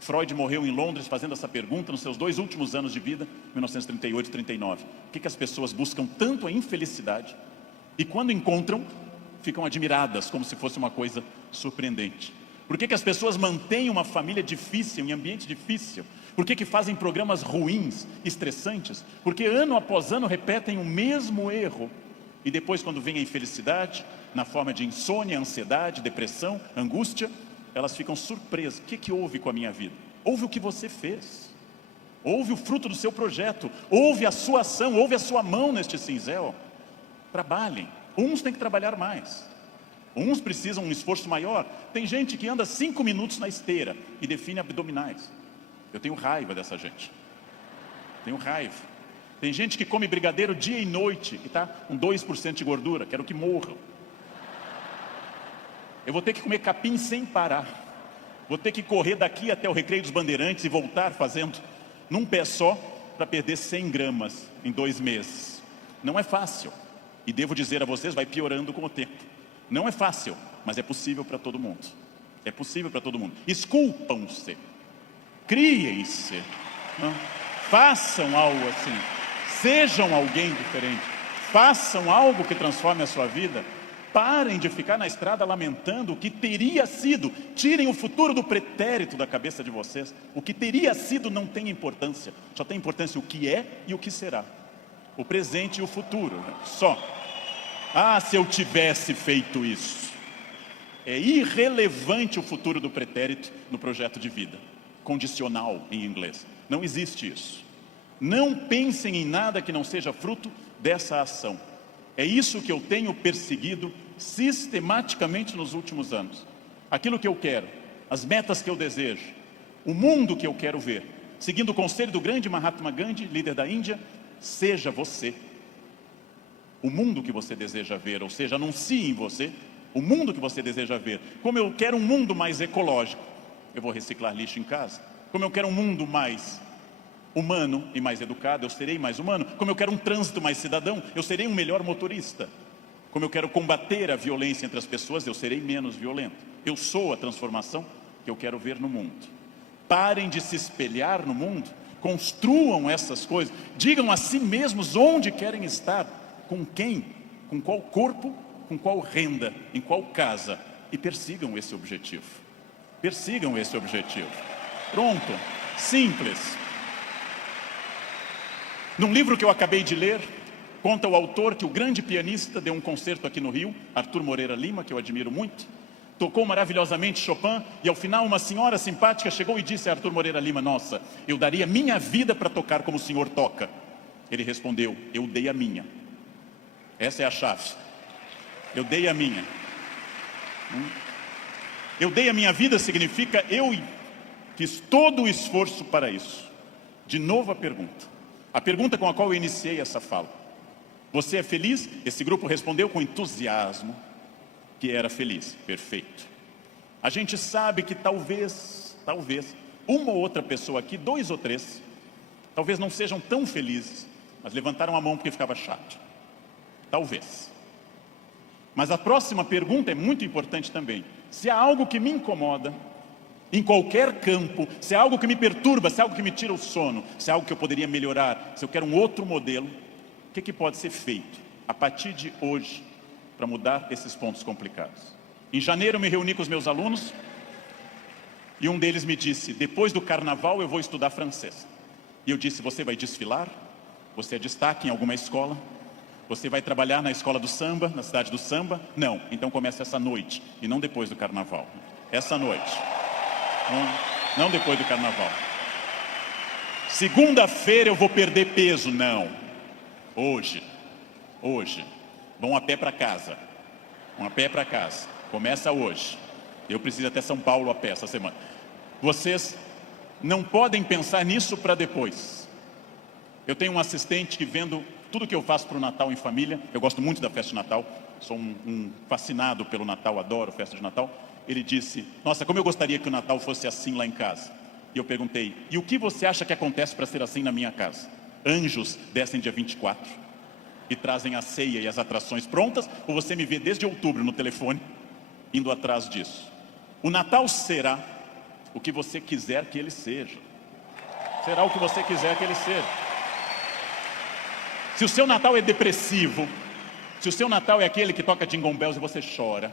Freud morreu em Londres fazendo essa pergunta nos seus 2 últimos anos de vida, 1938 e 39. Por que as pessoas buscam tanto a infelicidade e quando encontram, ficam admiradas, como se fosse uma coisa surpreendente? Por que as pessoas mantêm uma família difícil, em ambiente difícil? Por que fazem programas ruins, estressantes? Porque ano após ano repetem o mesmo erro. E depois, quando vem a infelicidade, na forma de insônia, ansiedade, depressão, angústia, elas ficam surpresas. O que houve com a minha vida? Houve o que você fez. Houve o fruto do seu projeto. Houve a sua ação, houve a sua mão neste cinzel. Trabalhem. Uns têm que trabalhar mais. Uns precisam um esforço maior. Tem gente que anda 5 minutos na esteira e define abdominais. Eu tenho raiva dessa gente. Tenho raiva. Tem gente que come brigadeiro dia e noite e está com 2% de gordura. Quero que morram. Eu vou ter que comer capim sem parar. Vou ter que correr daqui até o Recreio dos Bandeirantes e voltar fazendo num pé só para perder 100 gramas em 2 meses. Não é fácil. E devo dizer a vocês, vai piorando com o tempo. Não é fácil, mas é possível para todo mundo. É possível para todo mundo. Esculpam-se. Criem-se. Façam algo assim. Sejam alguém diferente. Façam algo que transforme a sua vida. Parem de ficar na estrada lamentando o que teria sido. Tirem o futuro do pretérito da cabeça de vocês. O que teria sido não tem importância. Só tem importância o que é e o que será. O presente e o futuro, né? Só. Ah, se eu tivesse feito isso. É irrelevante o futuro do pretérito no projeto de vida. Condicional em inglês. Não existe isso. Não pensem em nada que não seja fruto dessa ação. É isso que eu tenho perseguido sistematicamente nos últimos anos. Aquilo que eu quero, as metas que eu desejo, o mundo que eu quero ver. Seguindo o conselho do grande Mahatma Gandhi, líder da Índia, seja você. O mundo que você deseja ver, ou seja, anuncie em você o mundo que você deseja ver. Como eu quero um mundo mais ecológico, eu vou reciclar lixo em casa. Como eu quero um mundo mais humano e mais educado, eu serei mais humano. Como eu quero um trânsito mais cidadão, eu serei um melhor motorista. Como eu quero combater a violência entre as pessoas, eu serei menos violento. Eu sou a transformação que eu quero ver no mundo. Parem de se espelhar no mundo, construam essas coisas, digam a si mesmos onde querem estar, com quem, com qual corpo, com qual renda, em qual casa, e persigam esse objetivo. Persigam esse objetivo. Pronto, simples. Num livro que eu acabei de ler, conta o autor que o grande pianista deu um concerto aqui no Rio, Arthur Moreira Lima, que eu admiro muito, tocou maravilhosamente Chopin, e ao final uma senhora simpática chegou e disse a Arthur Moreira Lima: nossa, eu daria minha vida para tocar como o senhor toca. Ele respondeu: eu dei a minha. Essa é a chave. Eu dei a minha. Eu dei a minha vida significa eu fiz todo o esforço para isso. De novo a pergunta com a qual eu iniciei essa fala: você é feliz? Esse grupo respondeu com entusiasmo que era feliz. Perfeito. A gente sabe que talvez, uma ou outra pessoa aqui, 2 ou 3, talvez não sejam tão felizes, mas levantaram a mão porque ficava chato. Talvez. Mas a próxima pergunta é muito importante também. Se há algo que me incomoda, em qualquer campo, se há algo que me perturba, se há algo que me tira o sono, se há algo que eu poderia melhorar, se eu quero um outro modelo, o que pode ser feito a partir de hoje para mudar esses pontos complicados? Em janeiro eu me reuni com os meus alunos e um deles me disse: depois do carnaval eu vou estudar francês. E eu disse: você vai desfilar? Você é destaque em alguma escola? Você vai trabalhar na escola do samba, na cidade do samba? Não, então começa essa noite e não depois do carnaval. Essa noite, não depois do carnaval. Segunda-feira eu vou perder peso? Não, hoje. Vão a pé para casa. Começa hoje. Eu preciso ir até São Paulo a pé essa semana. Vocês não podem pensar nisso para depois. Eu tenho um assistente que, vendo tudo que eu faço para o Natal em família, eu gosto muito da festa de Natal, sou um fascinado pelo Natal, adoro festa de Natal. Ele disse: nossa, como eu gostaria que o Natal fosse assim lá em casa. E eu perguntei: e o que você acha que acontece para ser assim na minha casa? Anjos descem dia 24 e trazem a ceia e as atrações prontas, ou você me vê desde outubro no telefone, indo atrás disso? O Natal será o que você quiser que ele seja. Será o que você quiser que ele seja. Se o seu Natal é depressivo, se o seu Natal é aquele que toca Jingle Bells e você chora,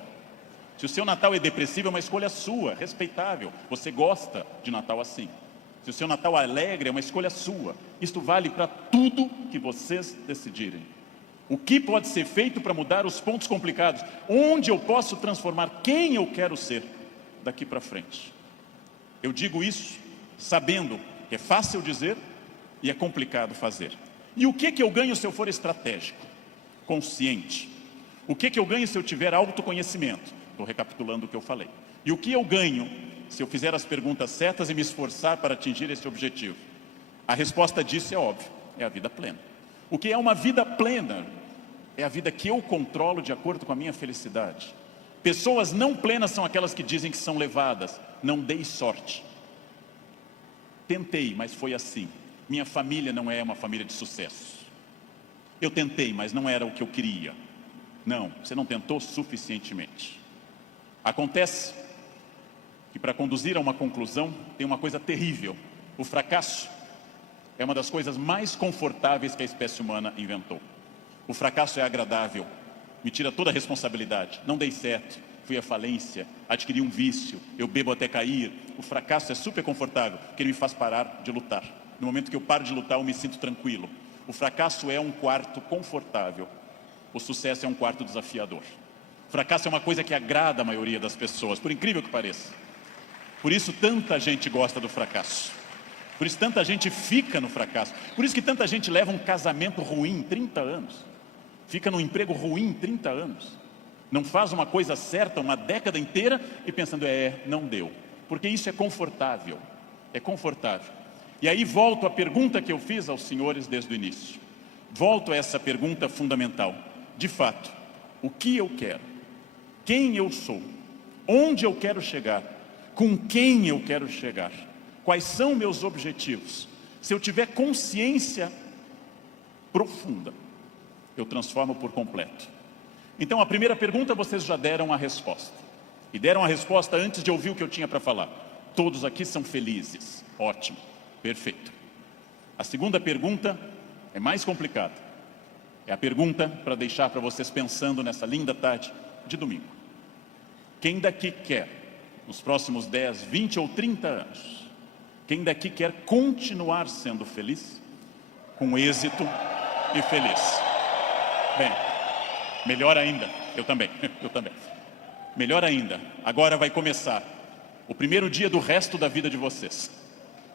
se o seu Natal é depressivo, é uma escolha sua, respeitável. Você gosta de Natal assim. Se o seu Natal é alegre, é uma escolha sua. Isto vale para tudo que vocês decidirem. O que pode ser feito para mudar os pontos complicados? Onde eu posso transformar quem eu quero ser daqui para frente? Eu digo isso sabendo que é fácil dizer e é complicado fazer. E o que eu ganho se eu for estratégico, consciente? O que eu ganho se eu tiver autoconhecimento? Estou recapitulando o que eu falei. E o que eu ganho se eu fizer as perguntas certas e me esforçar para atingir esse objetivo? A resposta disso é óbvia: é a vida plena. O que é uma vida plena? É a vida que eu controlo de acordo com a minha felicidade. Pessoas não plenas são aquelas que dizem que são levadas. Não dei sorte. Tentei, mas foi assim. Minha família não é uma família de sucesso. Eu tentei, mas não era o que eu queria. Não, você não tentou suficientemente. Acontece que para conduzir a uma conclusão tem uma coisa terrível: o fracasso é uma das coisas mais confortáveis que a espécie humana inventou. O fracasso é agradável, me tira toda a responsabilidade. Não dei certo, fui à falência, adquiri um vício, eu bebo até cair. O fracasso é super confortável, porque ele me faz parar de lutar. No momento que eu paro de lutar, eu me sinto tranquilo. O fracasso é um quarto confortável, o sucesso é um quarto desafiador. O fracasso é uma coisa que agrada a maioria das pessoas, por incrível que pareça. Por isso tanta gente gosta do fracasso. Por isso tanta gente fica no fracasso. Por isso que tanta gente leva um casamento ruim 30 anos. Fica num emprego ruim 30 anos. Não faz uma coisa certa uma década inteira e pensando: não deu. Porque isso é confortável. É confortável. E aí volto à pergunta que eu fiz aos senhores desde o início. Volto a essa pergunta fundamental. De fato, o que eu quero? Quem eu sou? Onde eu quero chegar? Com quem eu quero chegar? Quais são meus objetivos? Se eu tiver consciência profunda, eu transformo por completo. Então, a primeira pergunta, vocês já deram a resposta. E deram a resposta antes de ouvir o que eu tinha para falar. Todos aqui são felizes. Ótimo, perfeito. A segunda pergunta é mais complicada. É a pergunta para deixar para vocês pensando nessa linda tarde de domingo. Quem daqui quer, nos próximos 10, 20 ou 30 anos, quem daqui quer continuar sendo feliz, com êxito e feliz? Bem, melhor ainda, eu também. Melhor ainda, agora vai começar o primeiro dia do resto da vida de vocês.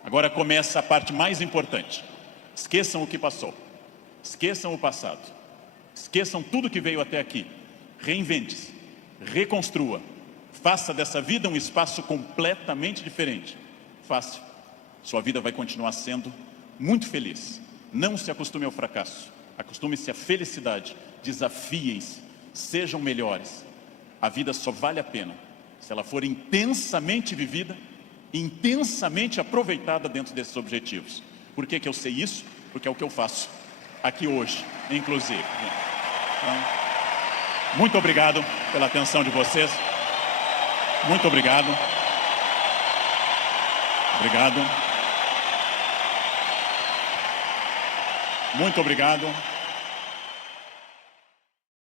Agora começa a parte mais importante. Esqueçam o que passou. Esqueçam o passado. Esqueçam tudo que veio até aqui. Reinvente-se. Reconstrua. Faça dessa vida um espaço completamente diferente. Fácil. Sua vida vai continuar sendo muito feliz. Não se acostume ao fracasso. Acostume-se à felicidade. Desafiem-se. Sejam melhores. A vida só vale a pena se ela for intensamente vivida, intensamente aproveitada dentro desses objetivos. Por que eu sei isso? Porque é o que eu faço aqui hoje, inclusive. Então, muito obrigado pela atenção de vocês. Muito obrigado. Obrigado. Muito obrigado.